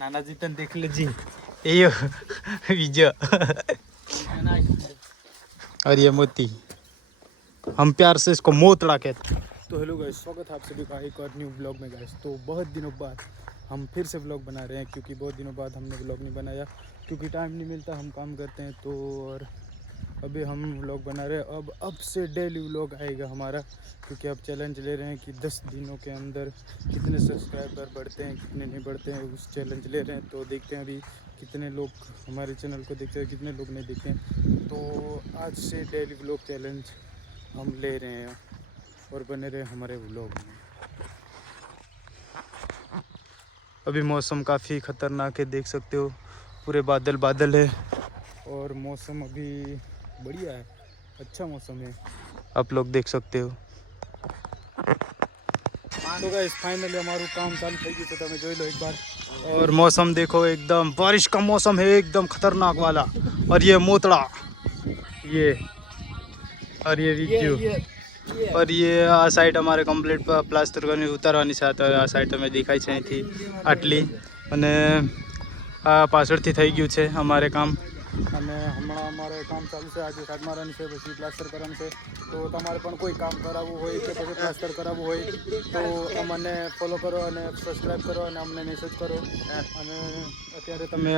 नानाजी तन देख लीजिए ये विजय और ये मोती, हम प्यार से इसको मोतड़ा कहते हैं। तो हेलो गाइस, स्वागत है आप सभी का एक और न्यू ब्लॉग में गाइस। तो बहुत दिनों बाद हम फिर से ब्लॉग बना रहे हैं, क्योंकि बहुत दिनों बाद हमने ब्लॉग नहीं बनाया, क्योंकि टाइम नहीं मिलता, हम काम करते हैं। तो और अभी हम व्लॉग बना रहे हैं। अब से डेली व्लॉग आएगा हमारा, क्योंकि अब चैलेंज ले रहे हैं कि 10 दिनों के अंदर कितने सब्सक्राइबर बढ़ते हैं, कितने नहीं बढ़ते हैं, उस चैलेंज ले रहे हैं। तो देखते हैं अभी कितने लोग हमारे चैनल को देखते हैं, कितने लोग नहीं देखते हैं। तो आज से डेली व्लॉग चैलेंज हम ले रहे हैं और बने रहे हमारे व्लॉग में। अभी मौसम काफ़ी ख़तरनाक है, देख सकते हो, पूरे बादल बादल है और मौसम अभी बढ़िया है, अच्छा मौसम है, आप लोग देख सकते हो। तो गाइस फाइनली हमाરું काम चालू થઈ ગયું છે, તમે જોઈ લો एक बार। और मौसम देखो, एकदम बारिश का मौसम है, एकदम खतरनाक वाला। और ये मोतड़ा, ये और ये विज्जू, और ये आ साइड અમારે કમ્પ્લીટ પ્લાસ્ટર કરીને ઉતારવાની છે। તો આ સાઈડ તમે દેખાય છે અહીંથી આટલી, અને આ પાછળથી થઈ ગયું છે અમારે કામ। અને હમણાં અમારે કામ ચાલુ છે, આજે સાઈડ મારવાની છે, પછી પ્લાસ્ટર કરવાનું છે। તો તમારે પણ કોઈ કામ કરાવવું હોય કે પછી પ્લાસ્ટર કરાવવું હોય તો અમને ફોલો કરો અને સબસ્ક્રાઈબ કરો અને અમને મેસેજ કરો। અને અત્યારે તમે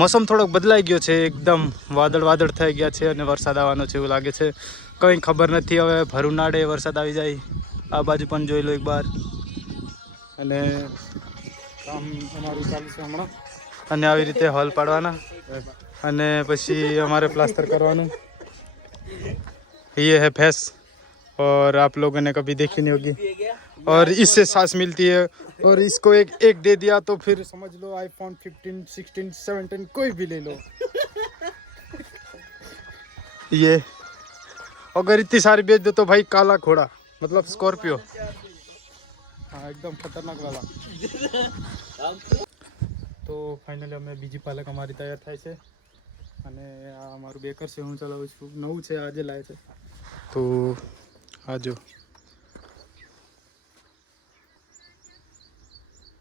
મોસમ થોડોક બદલાઈ ગયો છે, એકદમ વાદળ વાદળ થઈ ગયા છે અને વરસાદ આવવાનો છે એવું લાગે છે, કંઈ ખબર નથી હવે, ભરુનાડે વરસાદ આવી જાય। આ બાજુ પણ જોઈ લો એક બાર। અને કામ અમારું ચાલુ છે હમણાં, અને આવી રીતે હોલ પાડવાના અને પછી हमारे प्लास्टर करवाना। ये है भैंस, और आप लोगों ने कभी देखी नहीं होगी, और इससे सांस मिलती है। और इसको एक दे दिया तो फिर समझ लो आईफोन 15, 16, 17 कोई भी ले लो। ये अगर इतनी सारी बेच दो तो भाई काला घोड़ा मतलब स्कॉर्पियो, हाँ एकदम खतरनाक वाला। तो फाइनली અમે બીજી પાલક અમારી તૈયાર થાય છે, અને આ અમારું બેકર છે, હું ચલાવું છું, નવું છે, આજે લાવે છે। તો આજો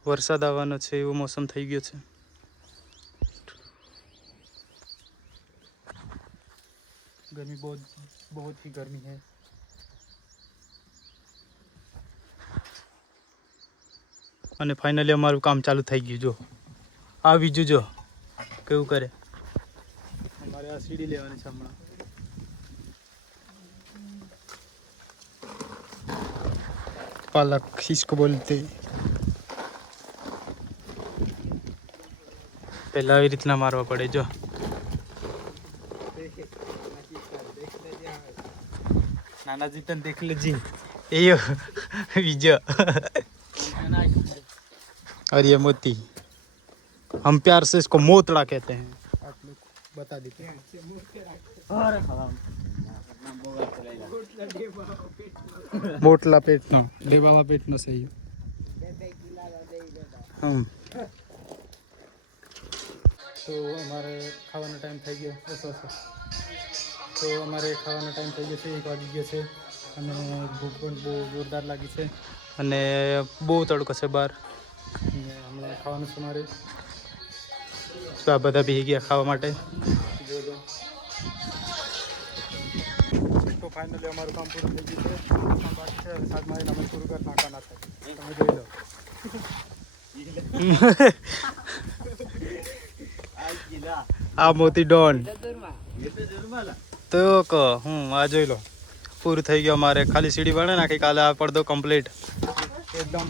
વરસાદ આવવાનો છે એવો મોસમ થઈ ગયો છે। गर्मी बहुत ही गर्मी है। અને ફાઇનલી અમારું કામ ચાલુ થઈ ગયું। જો આ બીજું જો કેવું કરે, અમારે આ સીડી લેવાની છે હમણાં। પાલક इसको बोलते, પહેલા આવી રીતના મારવા પડે। જો નાનાજી તને દેખ લેજી ये विजय और ये मोती, हम प्यार से इसको मोतड़ा कहते हैं, आप लोग बता देते हैं। मोटला पेट नो डेबावा पेट नो सही। हम तो हमारे ખાવાનો ટાઈમ થઈ ગયો, તો અમારે ખાવાનો ટાઈમ થઈ ગયો છે, 1 વાગી ગયો છે, અને ભૂખ પણ બહુ જોરદાર લાગી છે, અને બહુ તડકો છે બહાર, અને હમણાં ખાવાનું છે મારે। તો આ બધા બેસી ગયા ખાવા માટે, જોઈ લો। તો ફાઇનલી અમારું કામ પૂરું થઈ ગયું છે, બાકી છે સાત મારીને અમે પૂરું કરી નાખવાના છે, તમે જોઈ લો। આ મોતી ડોન તો હું આ જોઈ લો, પૂરું થઈ ગયું અમારે, ખાલી સીડી બને નાખી, કાલે આ પડદો કમ્પ્લીટ એકદમ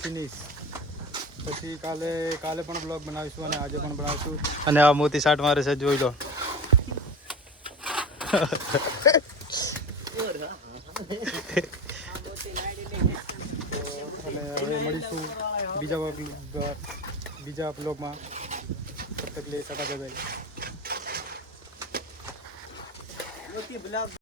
ફિનિશ। પછી કાલે પણ બ્લોગ બનાવીશું અને આજે પણ બનાવીશું। અને આ મોતી શાર્ટ મારે છે, જોઈ લો। અને હવે મળીશું બીજા બ્લોગમાં, તબ તક લે સટા દે ભાઈ।